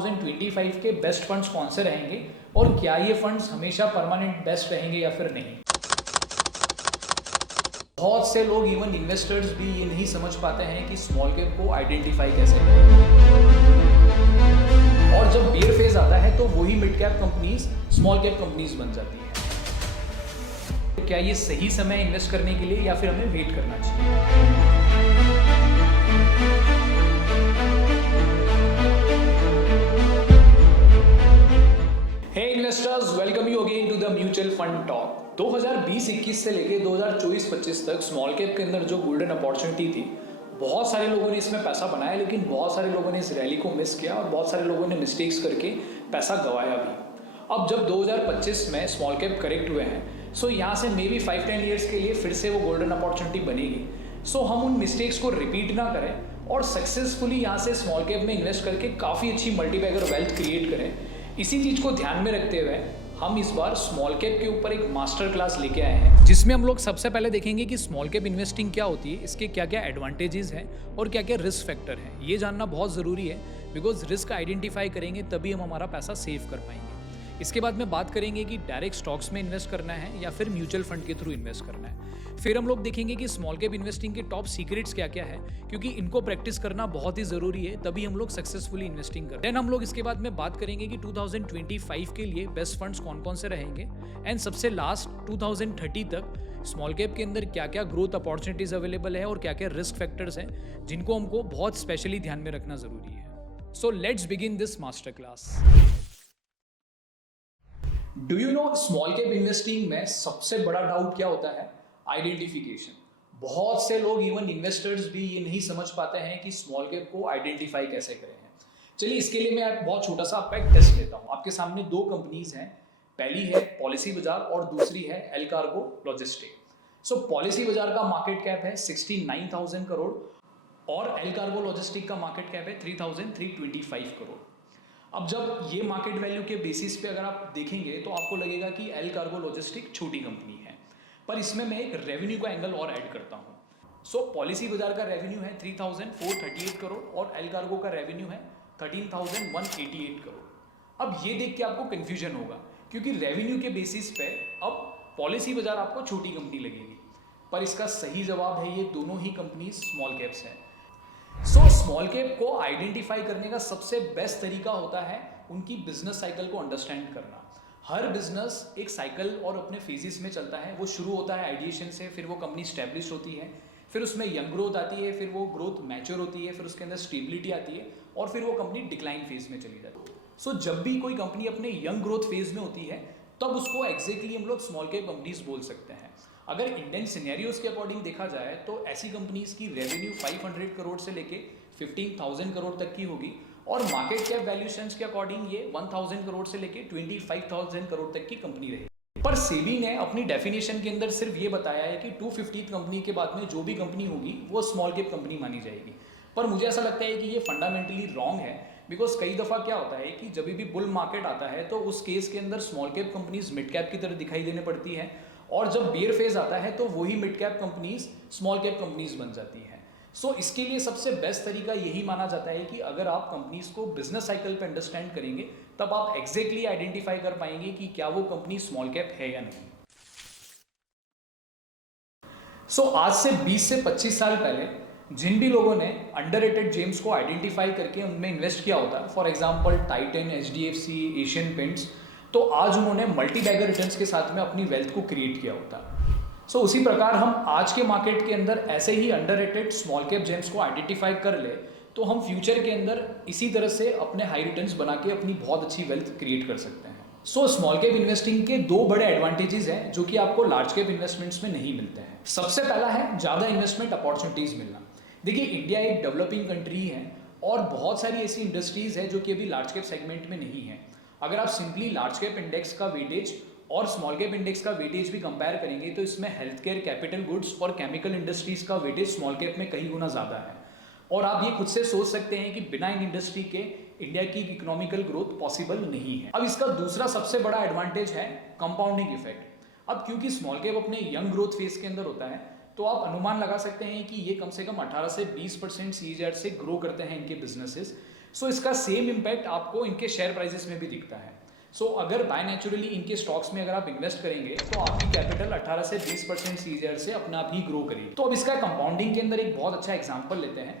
2025 के best funds कौन से रहेंगे और क्या ये फंड्स हमेशा परमानेंट बेस्ट रहेंगे या फिर नहीं। बहुत से लोग इवन इन्वेस्टर्स भी ये नहीं समझ पाते हैं कि स्मॉल कैप को आइडेंटिफाई कैसे करें, और जब बियर फेज आता है तो वही mid cap companies small cap companies बन जाती है। तो क्या ये सही समय इन्वेस्ट करने के लिए या फिर हमें वेट करना चाहिए। Investors, welcome you again to the mutual fund talk. 2020-21 से लेके 2024-25 तक स्मॉल कैप के अंदर जो गोल्डन अपॉर्चुनिटी थी, बहुत सारे लोगों ने इसमें पैसा बनाया, लेकिन बहुत सारे लोगों ने इस रैली को मिस किया और बहुत सारे लोगों ने मिस्टेक्स करके पैसा गंवाया भी। अब जब 2025 में स्मॉल कैप करेक्ट हुए हैं, सो यहाँ से मे बी 5-10 ईयर्स के लिए फिर से वो गोल्डन अपॉर्चुनिटी बनेगी। सो हम उन मिस्टेक्स को रिपीट ना करें और सक्सेसफुली यहाँ से स्मॉल कैप में इन्वेस्ट करके काफ़ी अच्छी मल्टीबैगर वेल्थ क्रिएट करें। इसी चीज़ को ध्यान में रखते हुए हम इस बार स्मॉल कैप के ऊपर एक मास्टर क्लास लेके आए हैं, जिसमें हम लोग सबसे पहले देखेंगे कि स्मॉल कैप इन्वेस्टिंग क्या होती है, इसके क्या क्या एडवांटेजेस हैं और क्या क्या रिस्क फैक्टर हैं। ये जानना बहुत ज़रूरी है, बिकॉज रिस्क आइडेंटिफाई करेंगे तभी हम हमारा पैसा सेव कर पाएंगे। इसके बाद में बात करेंगे कि डायरेक्ट स्टॉक्स में इन्वेस्ट करना है या फिर म्यूचुअल फंड के थ्रू इन्वेस्ट करना है। फिर हम लोग देखेंगे कि स्मॉल कैप इन्वेस्टिंग के टॉप सीक्रेट्स क्या क्या है, क्योंकि इनको प्रैक्टिस करना बहुत ही ज़रूरी है, तभी हम लोग सक्सेसफुली इन्वेस्टिंग करें। देन हम लोग इसके बाद में बात करेंगे कि 2025 के लिए बेस्ट फंड्स कौन कौन से रहेंगे, एंड सबसे लास्ट 2030 तक स्मॉल कैप के अंदर क्या क्या ग्रोथ अपॉर्चुनिटीज अवेलेबल है और क्या क्या रिस्क फैक्टर्स हैं जिनको हमको बहुत स्पेशली ध्यान में रखना ज़रूरी है। So let's begin this master class. Do you know, small cap investing में सबसे बड़ा डाउट क्या होता है? आइडेंटिफिकेशन। बहुत से लोग इवन इन्वेस्टर्स भी ये नहीं समझ पाते हैं कि स्मॉल कैप को आइडेंटिफाई कैसे करें। चलिए, इसके लिए मैं बहुत छोटा सा आपका एक टेस्ट लेता हूँ। आपके सामने दो कंपनीज हैं, पहली है पॉलिसी बाजार और दूसरी है एल कार्गो लॉजिस्टिक। सो पॉलिसी बाजार का मार्केट कैप है 69,000 करोड़ और एल कार्गो लॉजिस्टिक का मार्केट कैप है 3,325 करोड़। अब जब ये मार्केट वैल्यू के बेसिस पे अगर आप देखेंगे तो आपको लगेगा कि एल कार्गो लॉजिस्टिक छोटी कंपनी है, पर इसमें मैं एक रेवेन्यू का एंगल और ऐड करता हूँ। सो पॉलिसी बाजार का रेवेन्यू है 3,438 करोड़ और एल कार्गो का रेवेन्यू है 13,188 करोड़। अब ये देख के आपको कन्फ्यूजन होगा, क्योंकि रेवेन्यू के बेसिस पे अब पॉलिसी बाजार आपको छोटी कंपनी लगेगी, पर इसका सही जवाब है ये दोनों ही कंपनी स्मॉल कैप्स हैं। सो स्मॉल कैप को आइडेंटिफाई करने का सबसे बेस्ट तरीका होता है उनकी बिजनेस साइकिल को अंडरस्टैंड करना। हर बिजनेस एक साइकिल और अपने फेजेस में चलता है। वो शुरू होता है आइडिएशन से, फिर वो कंपनी स्टैब्लिश होती है, फिर उसमें यंग ग्रोथ आती है, फिर वो ग्रोथ मैच्योर होती है, फिर उसके अंदर स्टेबिलिटी आती है और फिर वो कंपनी डिक्लाइन फेज में चली जाती है। सो जब भी कोई कंपनी अपने यंग ग्रोथ फेज में होती है तब उसको एग्जैक्टली हम लोग स्मॉल कैप कंपनीज बोल सकते हैं। अगर इंडियन सिनेरियोज के अकॉर्डिंग देखा जाए तो ऐसी कंपनीज की रेवेन्यू 500 करोड़ से लेके 15,000 करोड़ तक की होगी और मार्केट कैप वैल्यूएशंस के अकॉर्डिंग ये 1,000 करोड़ से लेके 25,000 करोड़ तक की कंपनी रहेगी। पर सेबी ने अपनी डेफिनेशन के अंदर सिर्फ ये बताया है कि 250 कंपनी के बाद में जो भी कंपनी होगी वो स्मॉल कैप कंपनी मानी जाएगी। पर मुझे ऐसा लगता है कि ये फंडामेंटली रॉन्ग है, बिकॉज कई दफ़ा क्या होता है कि जब भी बुल मार्केट आता है तो उस केस के अंदर small cap companies mid cap की तरह दिखाई देने पड़ती है, और जब बियर फेज आता है तो वही mid cap companies small cap companies बन जाती हैं। सो इसके लिए सबसे बेस्ट तरीका यही माना जाता है कि अगर आप कंपनीज को बिजनेस साइकिल पे अंडरस्टैंड करेंगे तब आप एग्जैक्टली आइडेंटिफाई कर पाएंगे कि क्या वो कंपनी स्मॉल कैप है या नहीं। सो आज से 20 से 25 साल पहले जिन भी लोगों ने अंडररेटेड जेम्स को आइडेंटिफाई करके उनमें इन्वेस्ट किया होता, for example Titan, HDFC, Asian paints, तो आज उन्होंने मल्टी बैगर रिटर्न्स के साथ में अपनी वेल्थ को क्रिएट किया होता। सो उसी प्रकार हम आज के मार्केट के अंदर ऐसे ही अंडररेटेड स्मॉल कैप जेम्स को आइडेंटिफाई कर ले तो हम फ्यूचर के अंदर इसी तरह से अपने हाई रिटर्न्स बना के अपनी बहुत अच्छी वेल्थ क्रिएट कर सकते हैं। सो स्मॉल कैप इन्वेस्टिंग के दो बड़े एडवांटेजेस हैं जो कि आपको लार्ज कैप इन्वेस्टमेंट्स में नहीं मिलते हैं। सबसे पहला है ज़्यादा इन्वेस्टमेंट अपॉर्चुनिटीज़ मिलना। देखिए, इंडिया एक डेवलपिंग कंट्री है और बहुत सारी ऐसी इंडस्ट्रीज़ है जो कि अभी लार्ज कैप सेगमेंट में नहीं है। अगर आप सिंपली लार्ज कैप इंडेक्स का वेटेज और स्मॉल कैप इंडेक्स का वेटेज भी कंपेयर करेंगे तो इसमें हेल्थ केयर, कैपिटल गुड्स और केमिकल इंडस्ट्रीज का वेटेज स्मॉल कैप में कई गुना ज़्यादा है। और आप ये खुद से सोच सकते हैं कि बिना इन इंडस्ट्री के इंडिया की इकोनॉमिकल ग्रोथ पॉसिबल नहीं है। अब इसका दूसरा सबसे बड़ा एडवांटेज है कंपाउंडिंग इफेक्ट। अब क्योंकि स्मॉल कैप अपने यंग ग्रोथ फेज के अंदर होता है तो आप अनुमान लगा सकते हैं कि ये कम से कम 18 से 20% CAGR से ग्रो करते हैं इनके बिजनेसेस, सो इसका सेम इम्पैक्ट आपको इनके शेयर प्राइसेस में भी दिखता है। सो अगर बाय नेचुरली इनके स्टॉक्स में अगर आप इन्वेस्ट करेंगे तो आपकी कैपिटल 18 से 20% सीजीआर से अपना आप ही ग्रो करेगी। तो अब इसका कंपाउंडिंग के अंदर एक बहुत अच्छा एग्जांपल लेते हैं।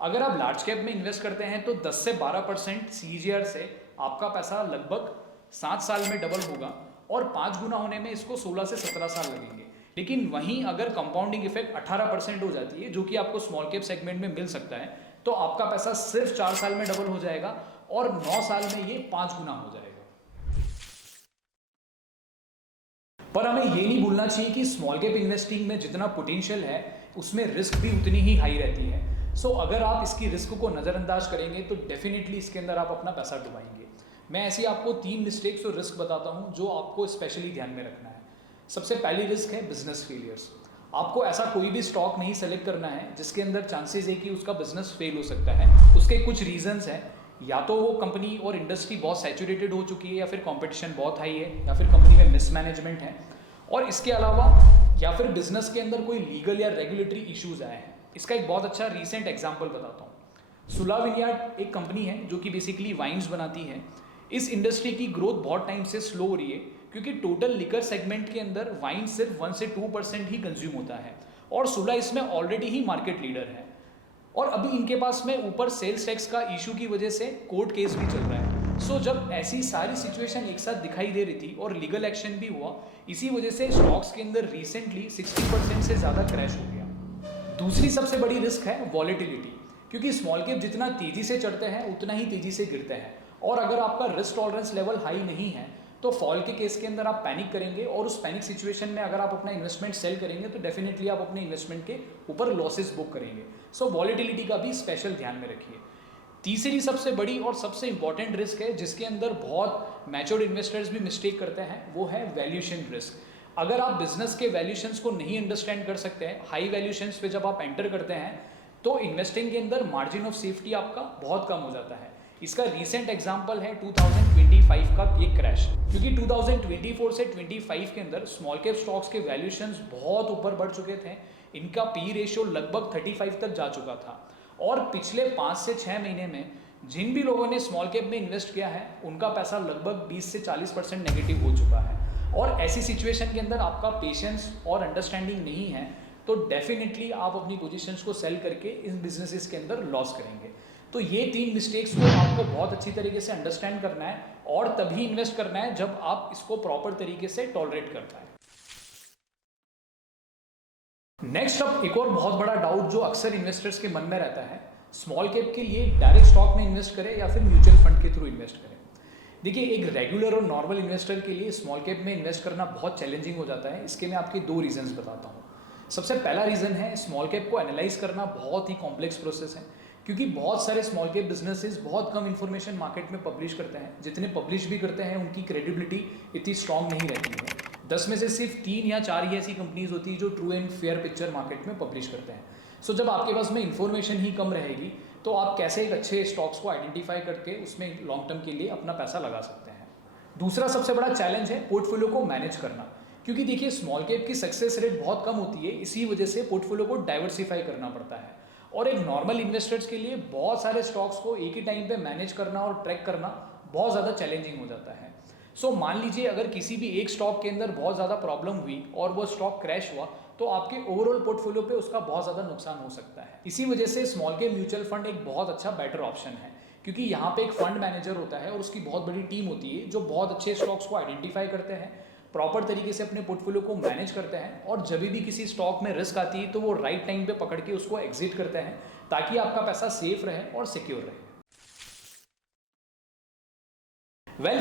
अगर आप लार्ज कैप में इन्वेस्ट करते हैं तो 10 से 12% सीजीआर से आपका पैसा लगभग 7 साल में डबल होगा और 5 गुना होने में इसको 16 से 17 साल लगेंगे। लेकिन वहीं अगर कंपाउंडिंग इफेक्ट 18% हो जाती है, जो कि आपको स्मॉल कैप सेगमेंट में मिल सकता है, तो आपका पैसा सिर्फ 4 साल में डबल हो जाएगा और 9 साल में ये 5 गुना हो जाएगा। पर हमें ये नहीं भूलना चाहिए कि स्मॉल कैप इन्वेस्टिंग में जितना पोटेंशियल है उसमें रिस्क भी उतनी ही हाई रहती है। सो अगर आप इसकी रिस्क को नज़रअंदाज करेंगे तो डेफिनेटली इसके अंदर आप अपना पैसा डुबाएंगे। मैं ऐसी आपको 3 मिस्टेक्स और रिस्क बताता हूँ जो आपको स्पेशली ध्यान में रखना है। सबसे पहली रिस्क है बिजनेस फेलियर्स। आपको ऐसा कोई भी स्टॉक नहीं सेलेक्ट करना है जिसके अंदर चांसेस है कि उसका बिजनेस फेल हो सकता है। उसके कुछ रीजंस हैं, या तो वो कंपनी और इंडस्ट्री बहुत सैचुरेटेड हो चुकी है, या फिर कंपटीशन बहुत हाई है, या फिर कंपनी में मिसमैनेजमेंट है, और इसके अलावा या फिर बिजनेस के अंदर कोई लीगल या रेगुलेटरी इश्यूज आए हैं। इसका एक बहुत अच्छा रीसेंट एग्जांपल बताता हूँ। सुला विनयार्ड एक कंपनी है जो कि बेसिकली वाइन्स बनाती है। इस इंडस्ट्री की ग्रोथ बहुत टाइम से स्लो हो रही है क्योंकि टोटल लिकर सेगमेंट के अंदर वाइन सिर्फ 1 से 2% ही कंज्यूम होता है और सुला इसमें ऑलरेडी ही मार्केट लीडर है। और अभी इनके पास में ऊपर सेल्स टैक्स का इशू की वजह से कोर्ट केस भी चल रहा है। सो जब ऐसी सारी सिचुएशन एक साथ दिखाई दे रही थी और लीगल एक्शन भी हुआ, इसी वजह से स्टॉक्स के अंदर रिसेंटली 60% से ज़्यादा क्रैश हो गया। दूसरी सबसे बड़ी रिस्क है वॉलेटिलिटी, क्योंकि स्मॉल कैप जितना तेजी से चढ़ते हैं उतना ही तेजी से गिरते हैं, और अगर आपका रिस्क टॉलरेंस लेवल हाई नहीं है तो फॉल के केस के अंदर आप पैनिक करेंगे, और उस पैनिक सिचुएशन में अगर आप अपना इन्वेस्टमेंट सेल करेंगे तो डेफिनेटली आप अपने इन्वेस्टमेंट के ऊपर लॉसेस बुक करेंगे। सो वॉलेटिलिटी का भी स्पेशल ध्यान में रखिए। तीसरी सबसे बड़ी और सबसे इंपॉर्टेंट रिस्क है जिसके अंदर बहुत मैच्योर्ड इन्वेस्टर्स भी मिस्टेक करते हैं, वो है वैल्यूएशन रिस्क। अगर आप बिजनेस के वैल्यूएशंस को नहीं अंडरस्टैंड कर सकते हैं, हाई वैल्यूएशंस पे जब आप एंटर करते हैं तो इन्वेस्टिंग के अंदर मार्जिन ऑफ सेफ्टी आपका बहुत कम हो जाता है। इसका रीसेंट एग्जांपल है 2025 का ये क्रैश, क्योंकि 2024 से 25 के अंदर स्मॉल कैप स्टॉक्स के वैल्यूएशंस बहुत ऊपर बढ़ चुके थे। इनका पी रेशियो लगभग 35 तक जा चुका था, और पिछले 5 से 6 महीने में जिन भी लोगों ने स्मॉल कैप में इन्वेस्ट किया है उनका पैसा लगभग 20 से 40% नेगेटिव हो चुका है। और ऐसी सिचुएशन के अंदर आपका पेशेंस और अंडरस्टैंडिंग नहीं है तो डेफिनेटली आप अपनी पोजीशंस को सेल करके इन बिजनेसेस के अंदर लॉस करेंगे। तो ये 3 मिस्टेक्स को आपको बहुत अच्छी तरीके से अंडरस्टैंड करना है और तभी इन्वेस्ट करना है जब आप इसको प्रॉपर तरीके से टॉलरेट कर पाए। नेक्स्ट अप एक और बहुत बड़ा डाउट जो अक्सर इन्वेस्टर्स के मन में रहता है, स्मॉल कैप के लिए डायरेक्ट स्टॉक में इन्वेस्ट करें या फिर म्यूचुअल फंड के थ्रू इन्वेस्ट करें। देखिए, एक रेगुलर और नॉर्मल इन्वेस्टर के लिए स्मॉल कैप में इन्वेस्ट करना बहुत चैलेंजिंग हो जाता है। इसके मैं आपके 2 रीजंस बताता हूँ। सबसे पहला रीज़न है, स्मॉल कैप को एनालाइज करना बहुत ही कॉम्प्लेक्स प्रोसेस है, क्योंकि बहुत सारे स्मॉल कैप बिजनेसेस बहुत कम इन्फॉर्मेशन मार्केट में पब्लिश करते हैं। जितने पब्लिश भी करते हैं उनकी क्रेडिबिलिटी इतनी स्ट्रांग नहीं रहती है। 10 में से सिर्फ 3 या 4 ही ऐसी कंपनीज होती है जो true and fair picture market में पब्लिश करते हैं। सो जब आपके पास में इन्फॉर्मेशन ही कम रहेगी तो आप कैसे एक अच्छे स्टॉक्स को आइडेंटिफाई करके उसमें लॉन्ग टर्म के लिए अपना पैसा लगा सकते हैं। दूसरा सबसे बड़ा चैलेंज है पोर्टफोलियो को मैनेज करना, क्योंकि देखिए स्मॉल कैप की सक्सेस रेट बहुत कम होती है, इसी वजह से पोर्टफोलियो को डाइवर्सिफाई करना पड़ता है। और एक नॉर्मल इन्वेस्टर्स के लिए बहुत सारे स्टॉक्स को एक ही टाइम पे मैनेज करना और ट्रैक करना बहुत ज़्यादा चैलेंजिंग हो जाता है। सो मान लीजिए अगर किसी भी एक स्टॉक के अंदर बहुत ज़्यादा प्रॉब्लम हुई और वो स्टॉक क्रैश हुआ तो आपके ओवरऑल पोर्टफोलियो पे उसका बहुत ज़्यादा नुकसान हो सकता है। इसी वजह से स्मॉल कैप म्यूचुअल फंड एक बहुत अच्छा बेटर ऑप्शन है, क्योंकि यहाँ पे एक फंड मैनेजर होता है और उसकी बहुत बड़ी टीम होती है जो बहुत अच्छे स्टॉक्स को आइडेंटिफाई करते हैं, प्रॉपर तरीके से अपने पोर्टफोलियो को मैनेज करते हैं, और जब भी किसी स्टॉक में रिस्क आती है तो वो राइट टाइम पे पकड़ के उसको एग्जिट करते हैं ताकि आपका पैसा सेफ रहे और सिक्योर रहे।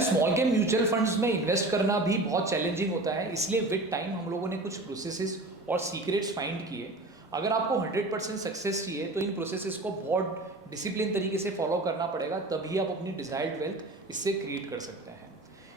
स्मॉल कैप म्यूचुअल फंड्स में इन्वेस्ट करना भी बहुत चैलेंजिंग होता है, इसलिए विद टाइम हम लोगों ने कुछ प्रोसेसेस और सीक्रेट्स फाइंड किए। अगर आपको 100% सक्सेस चाहिए तो इन प्रोसेसेस को बहुत डिसिप्लिन तरीके से फॉलो करना पड़ेगा, तभी आप अपनी डिजायर्ड वेल्थ इससे क्रिएट कर सकते हैं।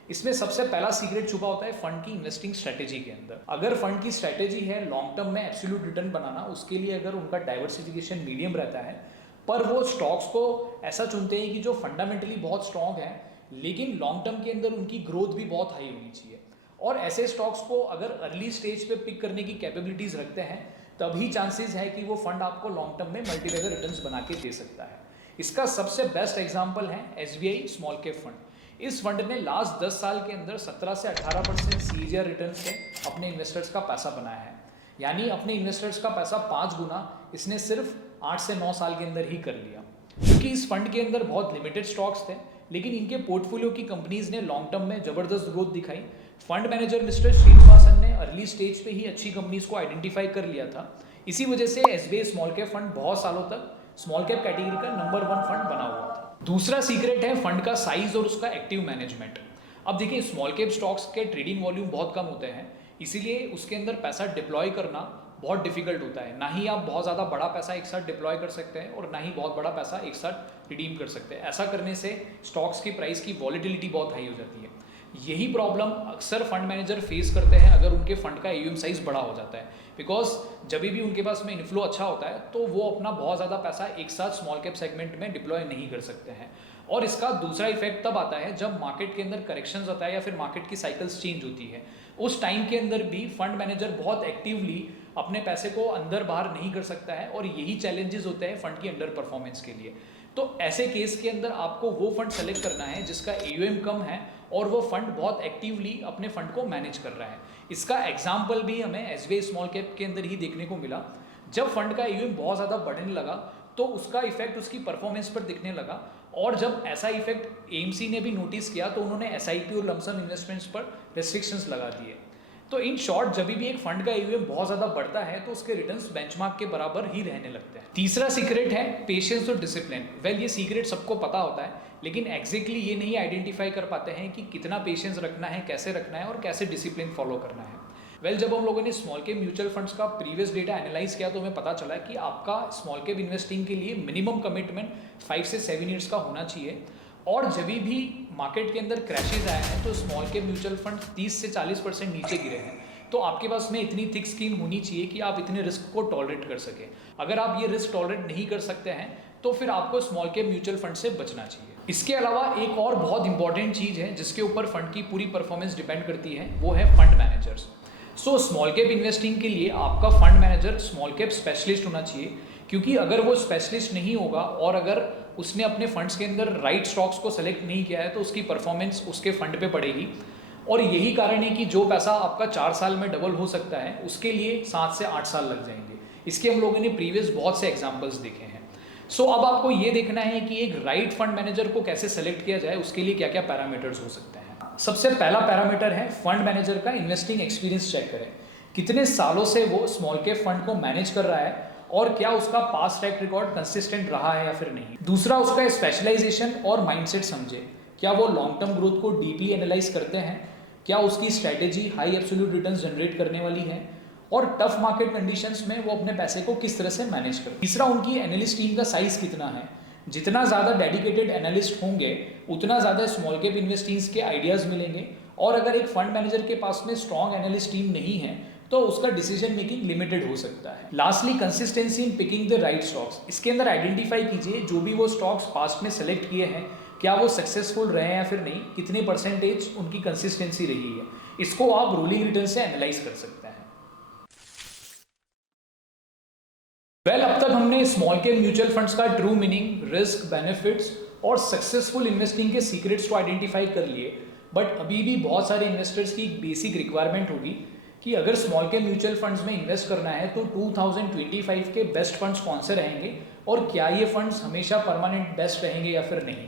इसमें सबसे पहला सीक्रेट छुपा होता है फंड की इन्वेस्टिंग स्ट्रेटेजी के अंदर। अगर फंड की स्ट्रेटेजी है लॉन्ग टर्म में एब्सोल्यूट रिटर्न बनाना, उसके लिए अगर उनका डाइवर्सिफिकेशन मीडियम रहता है, पर वो स्टॉक्स को ऐसा चुनते हैं कि जो फंडामेंटली बहुत स्ट्रॉन्ग है लेकिन लॉन्ग टर्म के अंदर उनकी ग्रोथ भी बहुत हाई होनी चाहिए, और ऐसे स्टॉक्स को अगर अर्ली स्टेज पे पिक करने की कैपेबिलिटीज रखते हैं तभी चांसेस है कि वो फंड आपको लॉन्ग टर्म में मल्टीबैगर रिटर्न्स बना के दे सकता है। इसका सबसे बेस्ट एग्जाम्पल है SBI स्मॉल कैप फंड। इस फंड ने लास्ट 10 साल के अंदर 17 से 18% CAGR रिटर्न से अपने इन्वेस्टर्स का पैसा बनाया है। यानी अपने इन्वेस्टर्स का पैसा 5 गुना इसने सिर्फ 8 से 9 साल के अंदर ही कर लिया। क्योंकि इस फंड के अंदर बहुत लिमिटेड स्टॉक्स थे, लेकिन इनके पोर्टफोलियो की कंपनीज ने लॉन्ग टर्म में जबरदस्त ग्रोथ दिखाई। फंड मैनेजर मिस्टर श्रीनिवासन ने अर्ली स्टेज पे ही अच्छी कंपनीज को आइडेंटिफाई कर लिया था। इसी वजह से SBI स्मॉल कैप फंड बहुत सालों तक स्मॉल कैप कैटेगरी का नंबर 1 फंड बना हुआ था। दूसरा सीक्रेट है फंड का साइज और उसका एक्टिव मैनेजमेंट। अब देखिए, स्मॉल कैप स्टॉक्स के ट्रेडिंग वॉल्यूम बहुत कम होते हैं, इसीलिए उसके अंदर पैसा डिप्लॉय करना बहुत डिफिकल्ट होता है। ना ही आप बहुत ज़्यादा बड़ा पैसा एक साथ डिप्लॉय कर सकते हैं और ना ही बहुत बड़ा पैसा एक साथ रिडीम कर सकते हैं। ऐसा करने से स्टॉक्स की प्राइस की वॉलिटिलिटी बहुत हाई हो जाती है। यही प्रॉब्लम अक्सर फंड मैनेजर फेस करते हैं अगर उनके फंड का AUM साइज बड़ा हो जाता है, बिकॉज जब भी उनके पास में इनफ्लो अच्छा होता है तो वो अपना बहुत ज़्यादा पैसा एक साथ स्मॉल कैप सेगमेंट में डिप्लॉय नहीं कर सकते हैं। और इसका दूसरा इफेक्ट तब आता है जब मार्केट के अंदर करेक्शंस आता है या फिर मार्केट की साइकिल्स चेंज होती है। उस टाइम के अंदर भी फंड मैनेजर बहुत एक्टिवली अपने पैसे को अंदर बाहर नहीं कर सकता है, और यही चैलेंजेस होते हैं फंड की अंडर परफॉर्मेंस के लिए। तो ऐसे केस के अंदर आपको वो फंड सेलेक्ट करना है जिसका AUM कम है और वो फंड बहुत एक्टिवली अपने फंड को मैनेज कर रहा है। इसका एग्जाम्पल भी हमें SBI स्मॉल कैप के अंदर ही देखने को मिला। जब फंड का AUM बहुत ज़्यादा बढ़ने लगा तो उसका इफेक्ट उसकी परफॉर्मेंस पर दिखने लगा, और जब ऐसा इफेक्ट AMC ने भी नोटिस किया तो उन्होंने SIP और लमसम इन्वेस्टमेंट्स पर रेस्ट्रिक्शंस लगा दिए। तो इन शॉर्ट, जब भी एक फंड का AUM बहुत ज़्यादा बढ़ता है तो उसके रिटर्न्स बेंचमार्क के बराबर ही रहने लगते हैं। तीसरा सीक्रेट है पेशेंस और डिसिप्लिन। वेल, ये सीक्रेट सबको पता होता है, लेकिन एग्जैक्टली ये नहीं आइडेंटिफाई कर पाते हैं कि कितना पेशेंस रखना है, कैसे रखना है और कैसे डिसिप्लिन फॉलो करना है। वेल, जब हम लोगों ने स्मॉल कैप म्यूचुअल फंड्स का प्रीवियस डेटा एनालाइज किया तो हमें पता चला कि आपका स्मॉल कैप इन्वेस्टिंग के लिए मिनिमम कमिटमेंट 5 से 7 ईयर्स का होना चाहिए। और जब भी मार्केट के अंदर क्रैशेज आए हैं तो स्मॉल कैप म्यूचुअल फंड 30 से 40% नीचे गिरे हैं। तो आपके पास में इतनी थिक स्किन होनी चाहिए कि आप इतने रिस्क को टॉलरेट कर सके। अगर आप ये रिस्क टॉलरेट नहीं कर सकते हैं तो फिर आपको स्मॉल कैप म्यूचुअल फंड से बचना चाहिए। इसके अलावा एक और बहुत इंपॉर्टेंट चीज़ है जिसके ऊपर फंड की पूरी परफॉर्मेंस डिपेंड करती है, वो है fund managers. So small cap investing के लिए आपका fund manager small cap specialist होना चाहिए, क्योंकि अगर वो स्पेशलिस्ट नहीं होगा और अगर उसने अपने फंड्स के अंदर राइट स्टॉक्स को सेलेक्ट नहीं किया है तो उसकी परफॉर्मेंस उसके फंड पे पड़ेगी। और यही कारण है कि जो पैसा आपका 4 साल में डबल हो सकता है उसके लिए 7 से 8 साल लग जाएंगे। इसके हम लोगों ने प्रीवियस बहुत से एग्जांपल्स देखे हैं। सो अब आपको ये देखना है कि एक राइट फंड मैनेजर को कैसे सेलेक्ट किया जाए, उसके लिए क्या क्या पैरामीटर्स हो सकते हैं। सबसे पहला पैरामीटर है फंड मैनेजर का इन्वेस्टिंग एक्सपीरियंस चेक करें। कितने सालों से वो स्मॉल कैप फंड को मैनेज कर रहा है और क्या उसका पास्ट ट्रैक रिकॉर्ड कंसिस्टेंट रहा है या फिर नहीं। दूसरा, उसका स्पेशलाइजेशन और माइंडसेट समझे। क्या वो लॉन्ग टर्म ग्रोथ को डीपली एनालाइज करते हैं, क्या उसकी strategy high absolute returns generate करने वाली है, और टफ मार्केट कंडीशंस में वो अपने पैसे को किस तरह से मैनेज करते हैं। तीसरा, उनकी एनालिस्ट टीम का साइज कितना है। जितना ज़्यादा डेडिकेटेड एनालिस्ट होंगे उतना ज़्यादा स्मॉल कैप इन्वेस्टिंग्स के आइडियाज़ मिलेंगे, और अगर एक फंड मैनेजर के पास में स्ट्रॉन्ग एनालिस्ट टीम नहीं है तो उसका डिसीजन मेकिंग लिमिटेड हो सकता है। Lastly, consistency in picking the right stocks. इसके अंदर आइडेंटिफाई कीजिए जो भी वो स्टॉक्स पास्ट में सेलेक्ट किए हैं क्या वो सक्सेसफुल रहे हैं या फिर नहीं, कितनी परसेंटेज उनकी कंसिस्टेंसी रही है। इसको आप रोलिंग रिटर्न से एनालाइज कर सकते हैं। वेल, अब तक हमने स्मॉल कैप म्यूचुअल फंड्स का ट्रू मीनिंग, रिस्क, बेनिफिट्स और सक्सेसफुल इन्वेस्टिंग के सीक्रेट्स को आइडेंटिफाई कर लिए, बट अभी भी बहुत सारे इन्वेस्टर्स की एक बेसिक रिक्वायरमेंट होगी कि अगर स्मॉल कैप म्यूचुअल फंड्स में इन्वेस्ट करना है तो 2025 के बेस्ट फंड्स कौन से रहेंगे और क्या ये फंड्स हमेशा परमानेंट बेस्ट रहेंगे या फिर नहीं।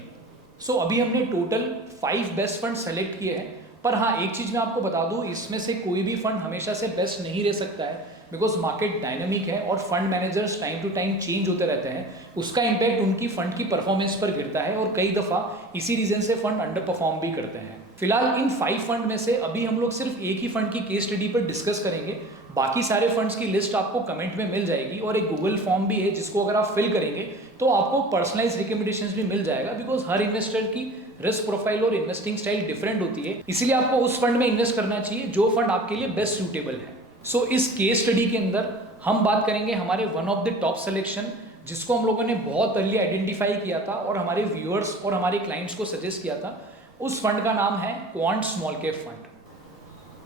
सो अभी हमने टोटल 5 बेस्ट फंड सेलेक्ट किए हैं, पर हाँ, एक चीज़ मैं आपको बता दूं, इसमें से कोई भी फंड हमेशा से बेस्ट नहीं रह सकता है, बिकॉज मार्केट डायनामिक है और fund managers time to time change होते रहते हैं। उसका इम्पैक्ट उनकी फंड की परफॉर्मेंस पर गिरता है और कई दफ़ा इसी रीजन से फंड अंडर परफॉर्म भी करते हैं। फिलहाल इन 5 फंड में से अभी हम लोग सिर्फ एक ही फंड की केस स्टडी पर डिस्कस करेंगे। बाकी सारे फंड्स की लिस्ट आपको कमेंट में मिल जाएगी और एक गूगल फॉर्म भी है जिसको अगर आप फिल करेंगे तो आपको पर्सनलाइज रिकमेंडेशंस भी मिल जाएगा, बिकॉज हर इन्वेस्टर की रिस्क प्रोफाइल और इन्वेस्टिंग स्टाइल डिफरेंट होती है, इसलिए आपको उस फंड में इन्वेस्ट करना चाहिए जो फंड आपके लिए बेस्ट सूटेबल है। सो इस केस स्टडी के अंदर हम बात करेंगे हमारे one of the top selection, जिसको हम लोगों ने बहुत अर्ली आइडेंटिफाई किया था और हमारे व्यूअर्स और हमारे क्लाइंट्स को सजेस्ट किया था। उस फंड का नाम है क्वांट स्मॉल कैप फंड।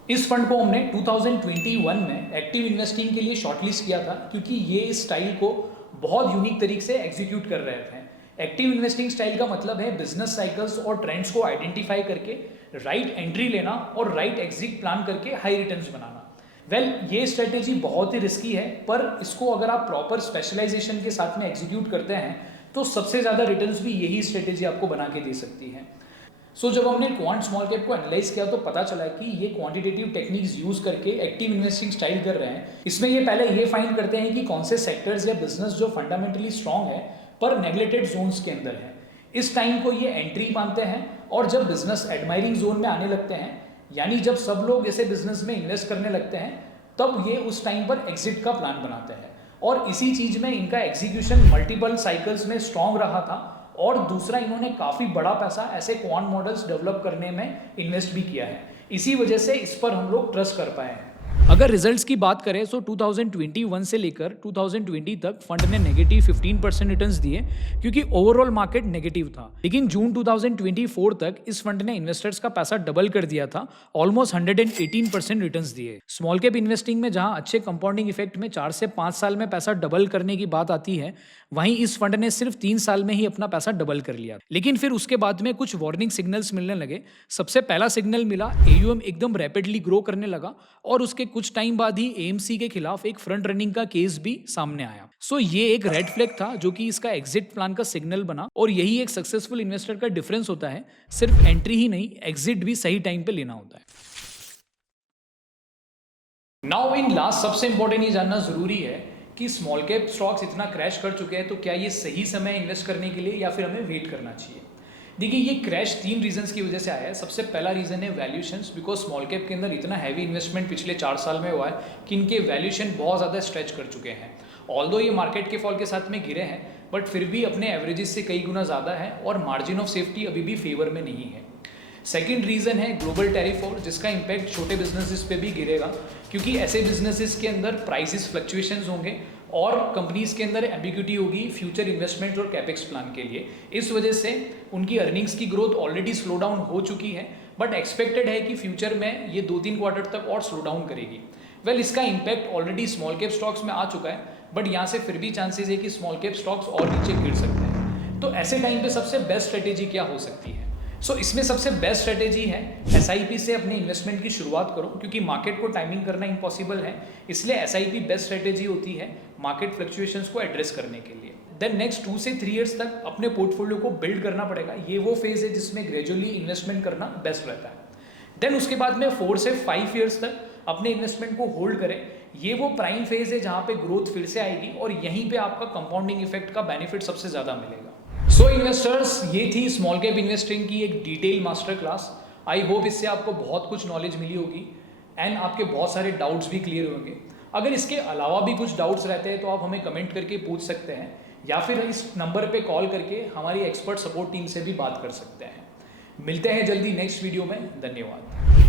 इस फंड को हमने 2021 में एक्टिव इन्वेस्टिंग के लिए शॉर्टलिस्ट किया था, क्योंकि ये इस स्टाइल को बहुत यूनिक तरीके से एग्जीक्यूट कर रहे थे। एक्टिव इन्वेस्टिंग स्टाइल का मतलब है बिजनेस साइकिल्स और ट्रेंड्स को आइडेंटिफाई करके राइट एंट्री लेना और राइट एग्जिट प्लान करके हाई रिटर्न्स बनाना। ये स्ट्रेटेजी बहुत ही रिस्की है, पर इसको अगर आप प्रॉपर स्पेशलाइजेशन के साथ में एग्जीक्यूट करते हैं तो सबसे ज़्यादा रिटर्न्स भी यही स्ट्रेटेजी आपको बना के दे सकती है। जब हमने क्वांट स्मॉल कैप को एनालाइज किया तो पता चला कि ये क्वांटिटेटिव टेक्निक्स यूज करके एक्टिव इन्वेस्टिंग स्टाइल कर रहे हैं। इसमें ये पहले ये फाइंड करते हैं कि कौन से सेक्टर्स या बिजनेस जो फंडामेंटली स्ट्रांग है पर नेग्लेक्टेड जोन्स के अंदर है। इस टाइम को ये एंट्री मानते हैं, और जब बिजनेस एडमायरिंग जोन में आने लगते हैं, यानी जब सब लोग ऐसे बिजनेस में इन्वेस्ट करने लगते हैं, तब ये उस टाइम पर एग्जिट का प्लान बनाते हैं। और इसी चीज में इनका एग्जीक्यूशन मल्टीपल साइकिल्स में स्ट्रांग रहा था, और दूसरा इन्होंने काफी बड़ा पैसा ऐसे क्वांट मॉडल्स डेवलप करने में इन्वेस्ट भी किया है। इसी वजह से इस पर हम लोग ट्रस्ट कर पाए हैं। अगर रिजल्ट्स की बात करें तो 2021 से लेकर 2020 तक फंड ने नेगेटिव 15% रिटर्न्स दिए, क्योंकि ओवरऑल मार्केट नेगेटिव था। लेकिन जून 2024 तक इस फंड ने इन्वेस्टर्स का पैसा डबल कर दिया था, ऑलमोस्ट 118% रिटर्न्स दिए। स्मॉल कैप इन्वेस्टिंग में जहां अच्छे कंपाउंडिंग इफेक्ट में 4 से 5 साल में पैसा डबल करने की बात आती है, वहीं इस फंड ने सिर्फ 3 साल में ही अपना पैसा डबल कर लिया। लेकिन फिर उसके बाद में कुछ वार्निंग सिग्नल्स मिलने लगे। सबसे पहला सिग्नल मिला, AUM एकदम रैपिडली ग्रो करने लगा, और उसके कुछ टाइम बाद ही AMC के खिलाफ एक फ्रंट रनिंग का केस भी सामने आया। ये एक रेड फ्लैग था जो कि इसका एग्जिट प्लान का सिग्नल बना, और यही एक सक्सेसफुल इन्वेस्टर का डिफरेंस होता है। सिर्फ एंट्री ही नहीं, एग्जिट भी सही टाइम पे लेना होता है। नाउ इन लास्ट सबसे इंपॉर्टेंट ये जानना जरूरी है कि स्मॉल कैप स्टॉक्स इतना क्रैश कर चुके हैं, तो क्या ये सही समय इन्वेस्ट करने के लिए या फिर हमें वेट करना चाहिए। देखिए, ये क्रैश 3 रीजंस की वजह से आया है। सबसे पहला रीजन है वैल्यूएशंस, बिकॉज स्मॉल कैप के अंदर इतना हैवी इन्वेस्टमेंट पिछले 4 साल में हुआ है कि इनके वैल्यूएशन बहुत ज़्यादा स्ट्रेच कर चुके हैं। ऑल्दो ये मार्केट के फॉल के साथ में गिरे हैं, बट फिर भी अपने एवरेजेस से कई गुना ज़्यादा है, और मार्जिन ऑफ सेफ्टी अभी भी फेवर में नहीं है। सेकेंड रीज़न है ग्लोबल टैरिफ वॉर, जिसका इम्पैक्ट छोटे बिजनेसेस पे भी गिरेगा, क्योंकि ऐसे बिजनेसेस के अंदर प्राइसेस फ्लक्चुएशंस होंगे और कंपनीज के अंदर एम्बिग्यूटी होगी फ्यूचर इन्वेस्टमेंट और कैपेक्स प्लान के लिए। इस वजह से उनकी अर्निंग्स की ग्रोथ ऑलरेडी स्लो डाउन हो चुकी है, बट एक्सपेक्टेड है कि फ्यूचर में ये 2-3 क्वार्टर तक और स्लो डाउन करेगी। इसका impact already small cap stocks में आ चुका है, बट यहाँ से फिर भी चांसेस है कि स्मॉल कैप स्टॉक्स और नीचे गिर सकते हैं। तो ऐसे टाइम पे सबसे बेस्ट स्ट्रेटेजी क्या हो सकती है? इसमें सबसे बेस्ट स्ट्रेटेजी है SIP से अपने इन्वेस्टमेंट की शुरुआत करो, क्योंकि मार्केट को टाइमिंग करना इम्पॉसिबल है। इसलिए SIP बेस्ट स्ट्रेटेजी होती है मार्केट फ्लक्चुएशंस को एड्रेस करने के लिए। देन नेक्स्ट 2 से 3 इयर्स तक अपने पोर्टफोलियो को बिल्ड करना पड़ेगा। ये वो फेज है जिसमें ग्रेजुअली इन्वेस्टमेंट करना बेस्ट रहता है। देन उसके बाद में 4 से 5 इयर्स तक अपने इन्वेस्टमेंट को होल्ड करें। ये वो प्राइम फेज है जहाँ पे ग्रोथ फिर से आएगी, और यहीं पे आपका कंपाउंडिंग इफेक्ट का बेनिफिट सबसे ज़्यादा मिलेगा। इन्वेस्टर्स, ये थी स्मॉल कैप इन्वेस्टिंग की एक detail master class. I hope इससे आपको बहुत कुछ नॉलेज मिली होगी एंड आपके बहुत सारे डाउट्स भी क्लियर होंगे। अगर इसके अलावा भी कुछ डाउट्स रहते हैं तो आप हमें कमेंट करके पूछ सकते हैं, या फिर इस नंबर पे कॉल करके हमारी एक्सपर्ट सपोर्ट टीम से भी बात कर सकते हैं। मिलते हैं जल्दी नेक्स्ट वीडियो में। धन्यवाद।